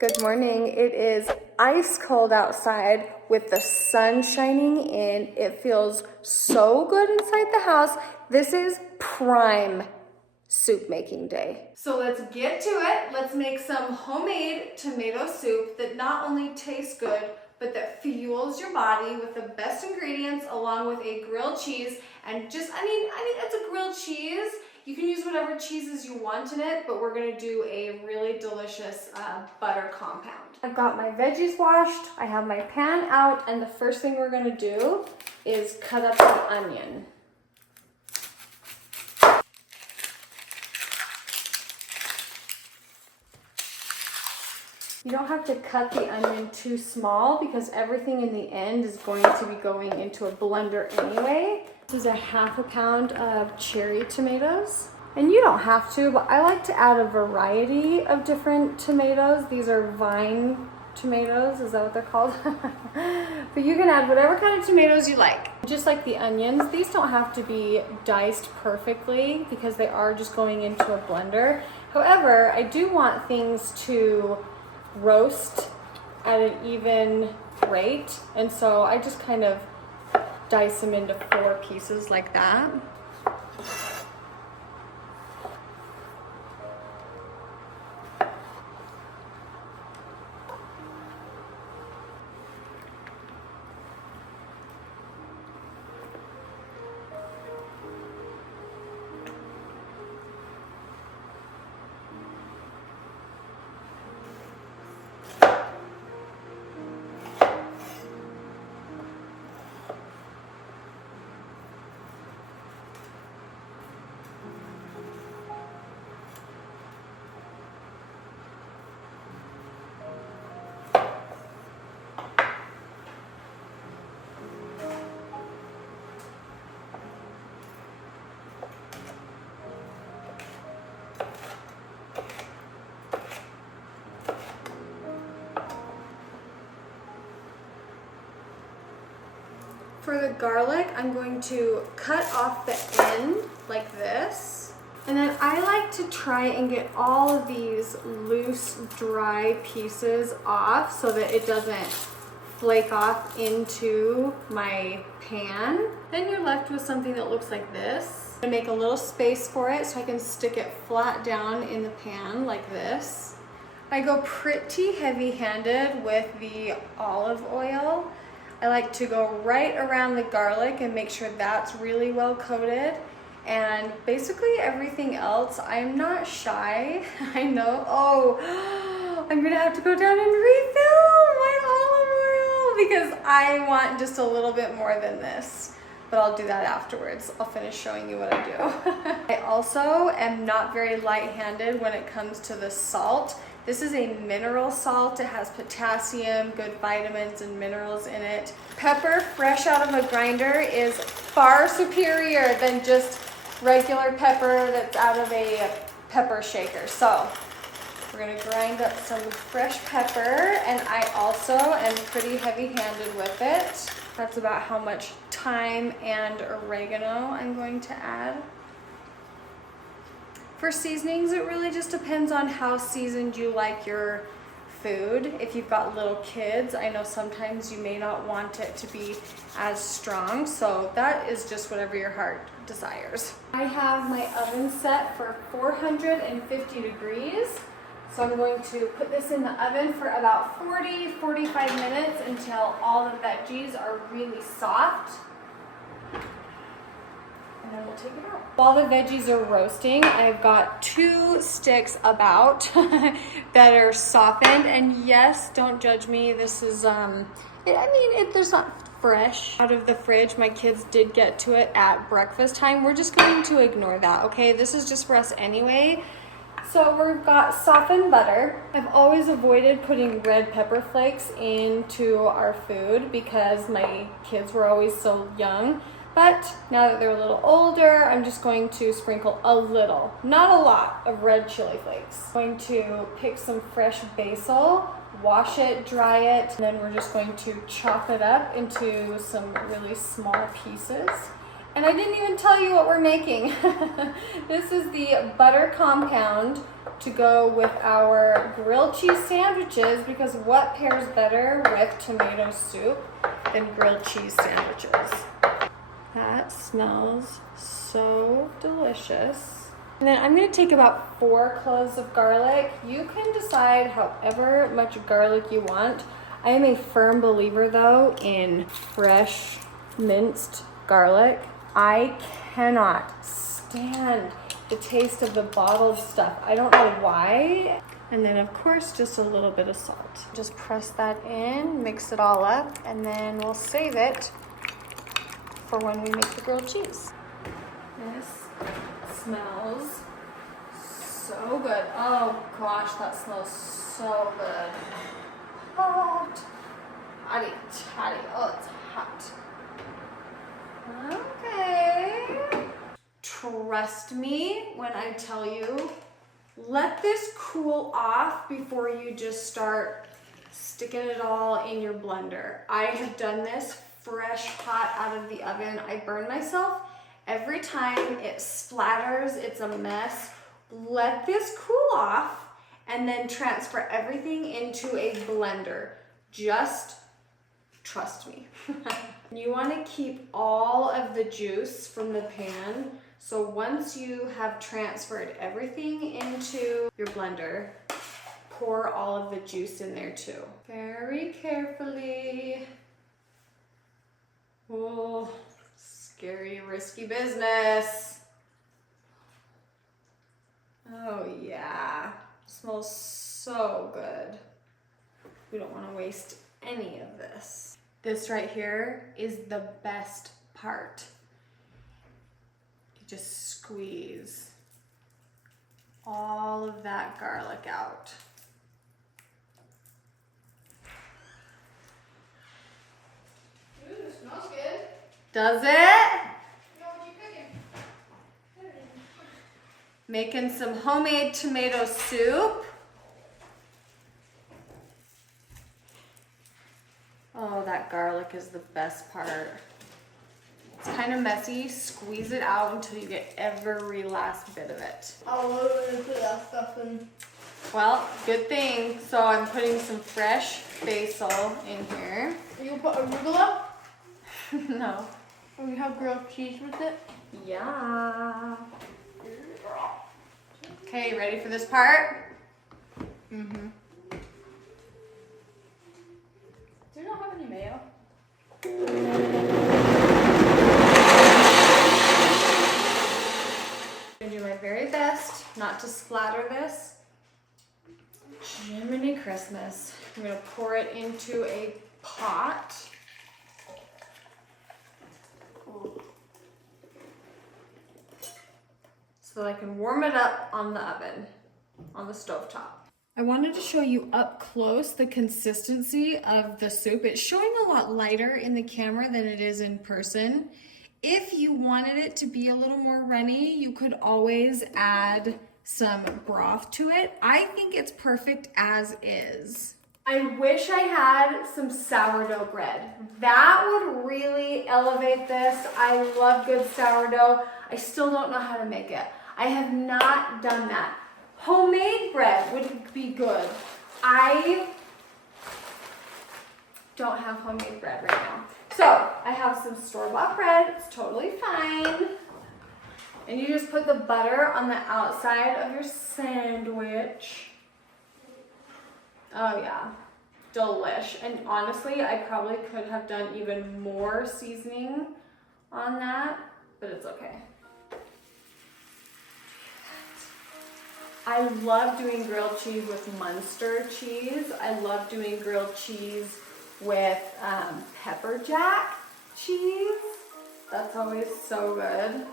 Good morning. It is ice cold outside with the sun shining in. It feels so good inside the house. This is prime soup making day. So let's get to it. Let's make some homemade tomato soup that not only tastes good, but that fuels your body with the best ingredients along with a grilled cheese. And just, I mean, it's a grilled cheese. You can use whatever cheeses you want in it, but we're gonna do a really delicious butter compound. I've got my veggies washed, I have my pan out, and the first thing we're gonna do is cut up the onion. You don't have to cut the onion too small because everything in the end is going to be going into a blender anyway. This is a half a pound of cherry tomatoes. And you don't have to, but I like to add a variety of different tomatoes. These are vine tomatoes, is that what they're called? But you can add whatever kind of tomatoes you like. Just like the onions, these don't have to be diced perfectly because they are just going into a blender. However, I do want things to roast at an even rate, and so I just kind of dice them into 4 pieces like that. For the garlic, I'm going to cut off the end like this. And then I like to try and get all of these loose, dry pieces off so that it doesn't flake off into my pan. Then you're left with something that looks like this. I'm gonna make a little space for it so I can stick it flat down in the pan like this. I go pretty heavy-handed with the olive oil. I like to go right around the garlic and make sure that's really well coated. And basically everything else, I'm not shy. I know, I'm gonna have to go down and refill my olive oil because I want just a little bit more than this. But I'll do that afterwards. I'll finish showing you what I do. I also am not very light-handed when it comes to the salt. This is a mineral salt. It has potassium, good vitamins and minerals in it. Pepper fresh out of a grinder is far superior than just regular pepper that's out of a pepper shaker. So we're gonna grind up some fresh pepper, and I also am pretty heavy-handed with it. That's about how much thyme and oregano I'm going to add. For seasonings, it really just depends on how seasoned you like your food. If you've got little kids, I know sometimes you may not want it to be as strong, so that is just whatever your heart desires. I have my oven set for 450 degrees. So I'm going to put this in the oven for about 40-45 minutes until all the veggies are really soft. And then we'll take it out. While the veggies are roasting, I've got 2 sticks about that are softened. And yes, don't judge me. This is, there's not fresh out of the fridge. My kids did get to it at breakfast time. We're just going to ignore that, okay? This is just for us anyway. So we've got softened butter. I've always avoided putting red pepper flakes into our food because my kids were always so young. But now that they're a little older, I'm just going to sprinkle a little, not a lot, of red chili flakes. I'm going to pick some fresh basil, wash it, dry it, and then we're just going to chop it up into some really small pieces. And I didn't even tell you what we're making. This is the butter compound to go with our grilled cheese sandwiches, because what pairs better with tomato soup than grilled cheese sandwiches? That smells so delicious. And then I'm gonna take about 4 cloves of garlic. You can decide however much garlic you want. I am a firm believer though in fresh minced garlic. I cannot stand the taste of the bottled stuff. I don't know why. And then of course, just a little bit of salt. Just press that in, mix it all up, and then we'll save it for when we make the grilled cheese. This smells so good. Oh gosh, that smells so good. Hot. Hotty, hotty. Oh, it's hot. Okay. Trust me when I tell you, let this cool off before you just start sticking it all in your blender. I have done this fresh, hot out of the oven. I burn myself every time. It splatters, it's a mess. Let this cool off and then transfer everything into a blender. Just trust me. You want to keep all of the juice from the pan. So once you have transferred everything into your blender, pour all of the juice in there too. Very carefully. Oh, scary, risky business. Oh yeah, smells so good. We don't want to waste any of this. This right here is the best part. You just squeeze all of that garlic out. Ooh, it smells good. Does it? What you cooking? Making some homemade tomato soup. Oh, that garlic is the best part. It's kind of messy. Squeeze it out until you get every last bit of it. I'll literally put that stuff in. Well, good thing. So I'm putting some fresh basil in here. You put arugula? No. And we have grilled cheese with it. Yeah. Okay, ready for this part? Mm-hmm. Do you not have any mayo? I'm gonna do my very best not to splatter this. Jiminy Christmas. I'm gonna pour it into a pot. So that I can warm it up on the oven, on the stovetop. I wanted to show you up close the consistency of the soup. It's showing a lot lighter in the camera than it is in person. If you wanted it to be a little more runny, you could always add some broth to it. I think it's perfect as is. I wish I had some sourdough bread. That would really elevate this. I love good sourdough. I still don't know how to make it. I have not done that. Homemade bread would be good. I don't have homemade bread right now. So I have some store-bought bread. It's totally fine. And you just put the butter on the outside of your sandwich. Oh yeah, delish. And honestly, I probably could have done even more seasoning on that, but it's okay. I love doing grilled cheese with Munster cheese. I love doing grilled cheese with pepper jack cheese. That's always so good.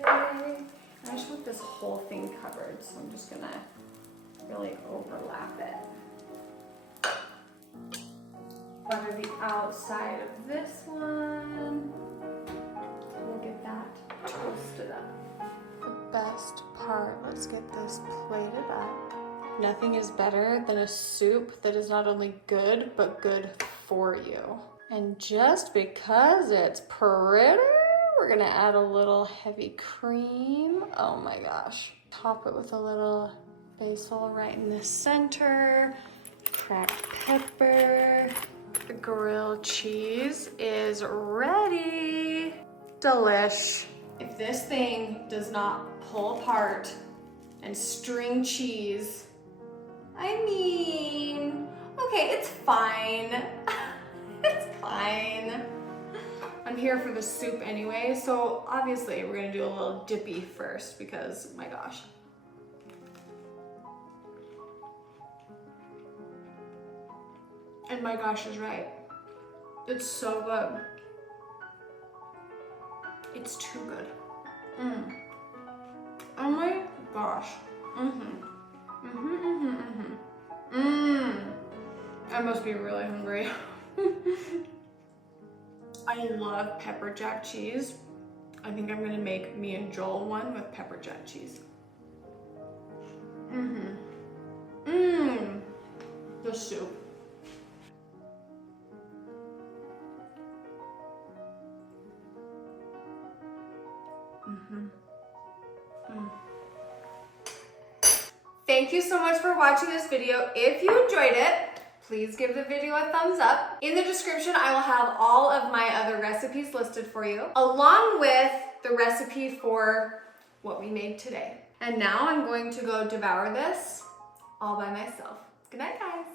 Okay, I just want this whole thing covered, so I'm just gonna really overlap it. Butter the outside of this one. We'll get that toasted up. The best part, let's get this plated up. Nothing is better than a soup that is not only good, but good for you. And just because it's pretty We're gonna add a little heavy cream. Oh my gosh. Top it with a little basil right in the center. Cracked pepper. The grilled cheese is ready. Delish. If this thing does not pull apart and string cheese, I mean, okay, it's fine. It's fine. I'm here for the soup anyway, so obviously we're gonna do a little dippy first because, my gosh. And my gosh is right. It's so good. It's too good. Oh my gosh. I must be really hungry. I love pepper jack cheese. I think I'm gonna make me and Joel one with pepper jack cheese. The soup. Thank you so much for watching this video. If you enjoyed it, please give the video a thumbs up. In the description, I will have all of my other recipes listed for you, along with the recipe for what we made today. And now I'm going to go devour this all by myself. Good night, guys.